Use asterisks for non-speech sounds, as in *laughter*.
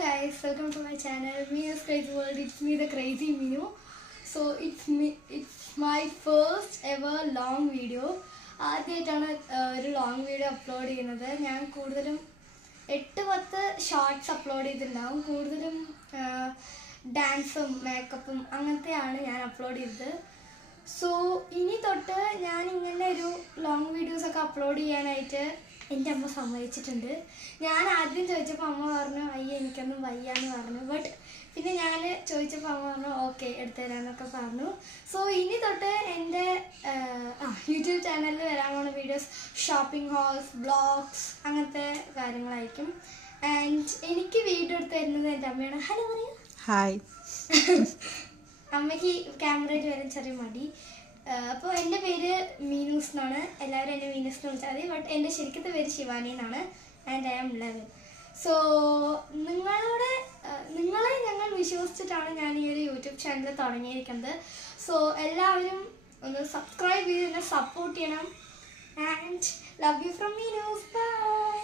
guys, welcome to my channel. Minu's Crazy World. It's me, the crazy Minu. So it's me. It's my first ever long video. ആദ്യമായിട്ടാണ് ഒരു long video upload ചെയ്യുന്നത് ഞാൻ കൂടുതലും എട്ട് പത്ത് shorts upload ചെയ്തിട്ടുണ്ടാവും കൂടുതലും ഡാൻസും മേക്കപ്പും അങ്ങനത്തെയാണ് ഞാൻ അപ്ലോഡ് ചെയ്തത് സോ ഇനി തൊട്ട് ഞാൻ ഇങ്ങനെ ഒരു ലോങ് വീഡിയോസൊക്കെ അപ്ലോഡ് ചെയ്യാനായിട്ട് എന്റെ അമ്മ സമ്മതിച്ചിട്ടുണ്ട്. ഞാൻ ആദ്യം ചോദിച്ചപ്പോൾ അമ്മ പറഞ്ഞു അയ്യ എനിക്കൊന്നും വയ്യ എന്ന് പറഞ്ഞു. ബട്ട് പിന്നെ ഞാൻ ചോദിച്ചപ്പോൾ അമ്മ പറഞ്ഞു ഓക്കെ എടുത്തു തരാമെന്നൊക്കെ പറഞ്ഞു. സോ ഇനി തൊട്ട് എന്റെ യൂട്യൂബ് ചാനലിൽ വരാൻ പോകുന്ന വീഡിയോസ് ഷോപ്പിംഗ് ഹോൾസ് ബ്ലോഗ്സ് അങ്ങനത്തെ കാര്യങ്ങളായിരിക്കും. ആൻഡ് എനിക്ക് വീഡിയോ എടുത്ത് തരുന്നത് എന്റെ അമ്മയാണ്. ഹലോ പറയൂ. ഹായ് *laughs* അമ്മയ്ക്ക് ക്യാമറയിൽ വരാൻ ചെറിയ മടി. അപ്പോൾ എന്റെ പേര് മീനൂസ് എന്നാണ് എല്ലാവരും എന്നെ മീനൂസ് എന്ന് വിളിച്ചാൽ മതി. ബട്ട് എന്റെ ശരിക്കത്തെ പേര് ശിവാനി എന്നാണ്. And I am eleven so നിങ്ങളോട് നിങ്ങളെ ഞങ്ങൾ വിശ്വസിച്ചിട്ടാണ് ഞാൻ ഈ ഒരു യൂട്യൂബ് ചാനൽ തുടങ്ങിയിരിക്കുന്നത്. സോ എല്ലാവരും ഒന്ന് സബ്സ്ക്രൈബ് ചെയ്ത് എന്നെ സപ്പോർട്ട് ചെയ്യണം. And love you from Meenu's bye